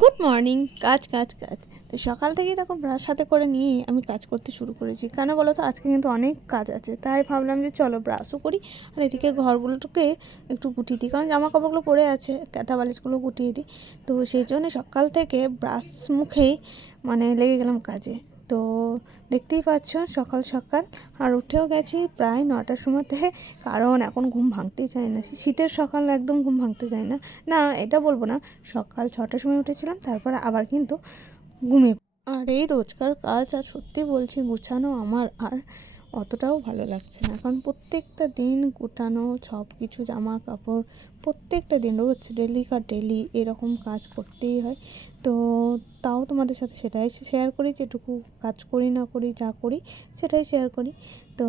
Good morning কাজ কাজ কাজ। তো সকাল থেকেই তখন ব্রাশ হাতে করে নিয়ে আমি কাজ করতে শুরু করেছি। কেন বলো তো? আজকে কিন্তু অনেক কাজ আছে। তাই ভাবলাম যে চলো ব্রাশও করি আর এদিকে ঘরগুলোকে একটু গুটিয়ে দিই। কারণ জামা কাপড়গুলো পরে আছে ক্যাথা বালিশগুলো গুটিয়ে দিই। তো সেই জন্য সকাল থেকে ব্রাশ মুখেই মানে লেগে গেলাম কাজে। তো দেখতেই পাচ্ছ সকাল সকাল আর উঠেও গেছি প্রায় নটার সময়তে, কারণ এখন ঘুম ভাঙতেই চায় না। শীতের সকাল একদম ঘুম ভাঙতে চায় না। না, এটা বলব না, সকাল ছটার সময় উঠেছিলাম, তারপর আবার কিন্তু ঘুমিয়ে আর এই রোজকার কাজ, আর সত্যি বলছি, গুছানো আমার আর অতটাও ভালো লাগছে না। কারণ প্রত্যেকটা দিন গুটানো সব কিছু জামা কাপড় প্রত্যেকটা দিন, রোজ ডেলি কার ডেলি এরকম কাজ করতেই হয়। তো তাও তোমাদের সাথে সেটাই শেয়ার করি, যেটুকু কাজ করি না করি, যা করি সেটাই শেয়ার করি। তো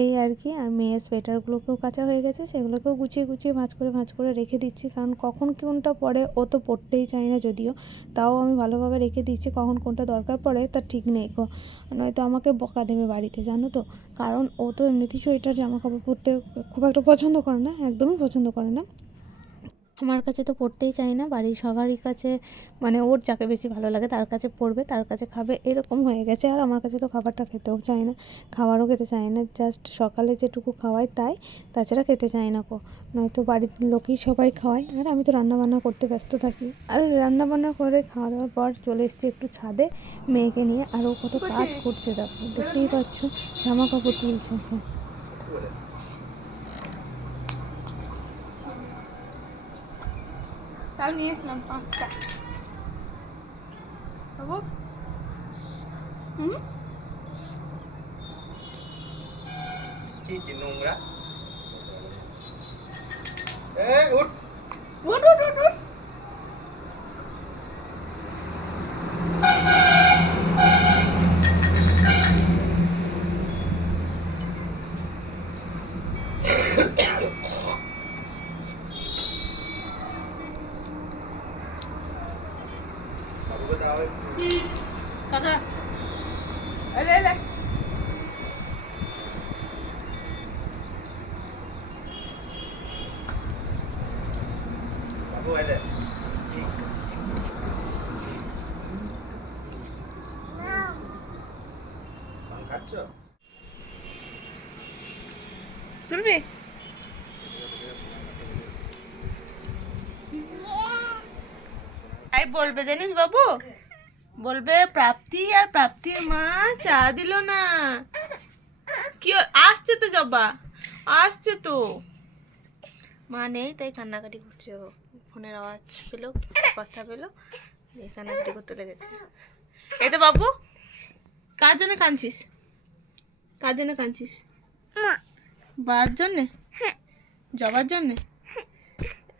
এই আর কি, আর মেয়ের সোয়েটারগুলোকেও কাঁচা হয়ে গেছে, সেগুলোকেও গুছিয়ে গুছিয়ে ভাঁজ করে ভাঁজ করে রেখে দিচ্ছি। কারণ কখন কোনটা পরে ও তো পড়তেই চায় না যদিও, তাও আমি ভালোভাবে রেখে দিচ্ছি কখন কোনটা দরকার পড়ে তার ঠিক নেই গো। নয়তো আমাকে বকা দেবে বাড়িতে, জানো তো। কারণ ও তো এমনিতেই সোয়েটার জামা কাপড় পরতে খুব একটা পছন্দ করে না, একদমই পছন্দ করে না। আমার কাছে তো পড়তেই চায় না বাড়ির সবারই কাছে মানে ওর যাকে বেশি ভালো লাগে তার কাছে পড়বে তার কাছে খাবে এরকম হয়ে গেছে। আর আমার কাছে তো খাবারটা খেতেও চায় না খাবারও খেতে চায় না জাস্ট সকালে যেটুকু খাওয়াই তাই তাছাড়া খেতে চায় না কো। নয়তো বাড়ির লোকই সবাই খাওয়ায় আর আমি তো রান্নাবান্না করতে ব্যস্ত থাকি। আর রান্নাবান্না করে খাওয়া দাওয়ার পর চলে এসেছি একটু ছাদে মেয়েকে নিয়ে আর ও কত কাজ করছে দেখো দেখতেই পাচ্ছ জামা কাপড় তুলছে চাল নিয়েছিলাম পাঁচটা বাবু হুম চিচি নোংরা এ উঠ উঠ উঠ উঠ তুলবি? তাই বলবে জানিস বাবু? বলবে প্রাপ্তি আর প্রাপ্তির মা চা দিল না। কি আসছে তো জবা? আসছে তো। মা নেই, তাই কান্নাকাটি করছে ফোনের আওয়াজ পেল, কথা পেল কান্নাকাটি করতে লেগেছে। এই তো বাবু, কার জন্য কাঁদছিস? কার জন্য কাঁদছিস? বার জন্যে? জবার জন্যে?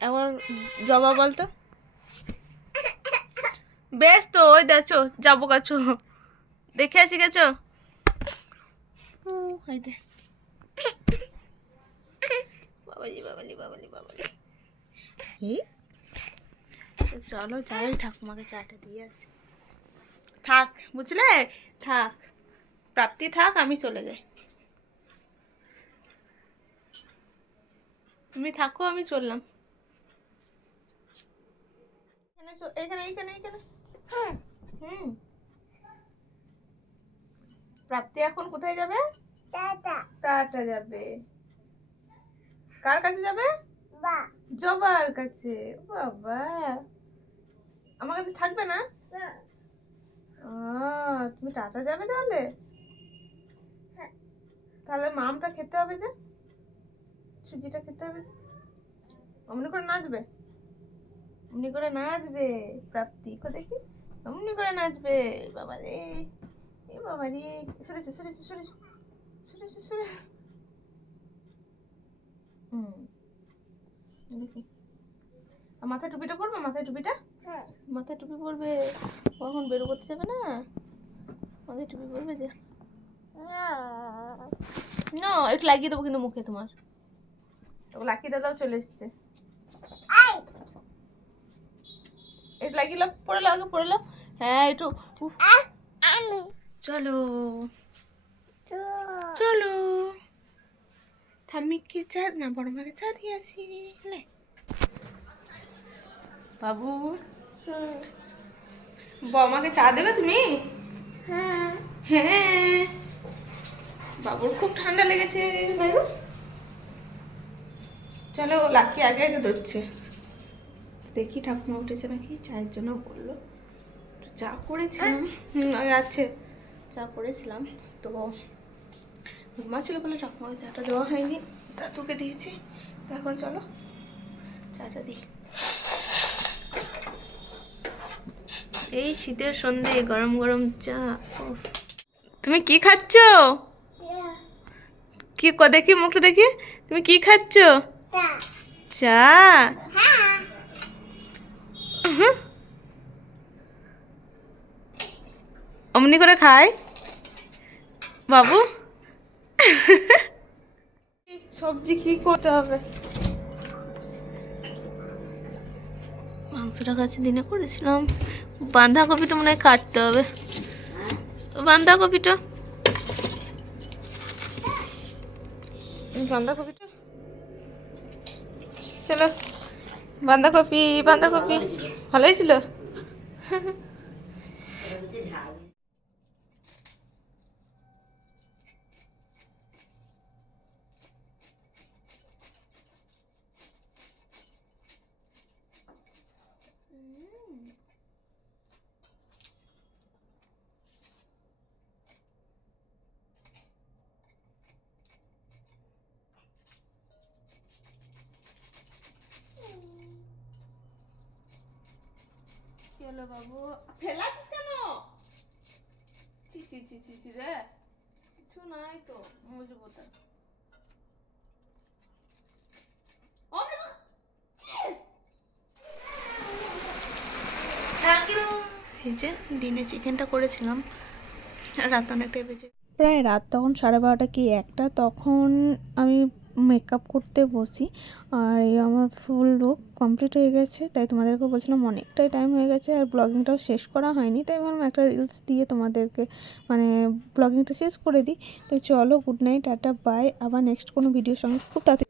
এবার জবা বলতো বেশ তো ওই দেখো যাব গাছো দেখে আসি গেছো ওই দে। বাবালি বাবালি বাবালি বাবালি চলো যাই ঠাকুমাকে চাটা দিয়ে আসি। থাক বুঝলে? থাক। প্রাপ্তি থাক আমি চলে যাই। তুমি থাকো আমি চললাম। এখানে এখানে এখানে এখানে। হুম। প্রাপ্তি এখন কোথায় যাবে? টাটা। যাবে। কার কাছে যাবে? জবার কাছে। বাবা। আমার কাছে থাকবে না। ও তুমি টাটা যাবে তাহলে? তাহলে মামটা খেতে হবে যে? সুজিটা খেতে হবে যে? অমনি করে নাচবে? অমনি করে নাচবে প্রাপ্তি। কো দেখি। অমনি করে নাচবে। বাবা রে এ বাবা রে। সরে সরে সরে সরে সরে হুম। দেখি। আর মাথায় টুপিটা পরবে? মাথায় টুপিটা? হ্যাঁ। মাথায় টুপি পরবে। কখন বেরো করতে যাবে না? মাথায় টুপি পরবে যে। না। একটু লাগিয়ে দেবো কিন্তু মুখে তোমার। লাকি দাদাও চলে এসছে। একটু লাগিয়ে লাও পড়ে লাও আগে পড়ে লাও। হ্যাঁ একটু চলো। চলো। ঠাম্মিকে চা না বড় মাকে চা দিয়ে আসি লে। বাবু। বৌমাকে চা দেবে তুমি? হ্যাঁ। হ্যাঁ। বাবুর খুব ঠান্ডা লেগেছে চলো লাকি আগে আগে ধরছে। দেখি ঠাকুমা উঠেছে নাকি চায়ের জন্য বলল। চা করেছিলাম। ওই আছে। চা করেছিলাম। তো ঘুমা ছিল বলে ঠাকুমাকে চাটা দেওয়া হয়নি। তা তোকে দিয়েছি। তো এখন চলো চাটা দিই। এই শীতের সন্ধে গরম গরম চা তুমি কি খাচ্ছ? কি ক দেখি মুখটা দেখি। তুমি কি খাচ্ছ? চা। হুম। অমনি করে খায়। বাবু? সবজি কি করতে হবে? মাংসটা কাছে দিনে করেছিলাম। বাঁধাকপিটা মনে হয় কাটতে হবে। বাঁধাকপিটা বাঁধাকপিটা চলো বাঁধাকপি বাঁধাকপি। ভালোই ছিল। চলো বাবু। ফেলাছিস কেন? চি চি চি চি চি রে। কিছু নাই তো মুজবো তা এই যে দিনে চিকেনটা করেছিলাম। রাত অনেকটাই বেজে প্রায় রাত তখন সাড়ে বারোটা কি একটা তখন আমি মেকআপ করতে বসি। আর এই আমার ফুল লুক কমপ্লিট হয়ে গেছে, তাই তোমাদেরকে বলছিলাম অনেকটাই টাইম হয়ে গেছে আর ব্লগিংটাও শেষ করা হয়নি, তাই ভাবলাম একটা রিলস দিয়ে তোমাদেরকে মানে ব্লগিংটা শেষ করে দিই। তাই চলো গুড নাইট টাটা বাই আবার নেক্সট কোনো ভিডিওর সঙ্গে খুব তাড়াতাড়ি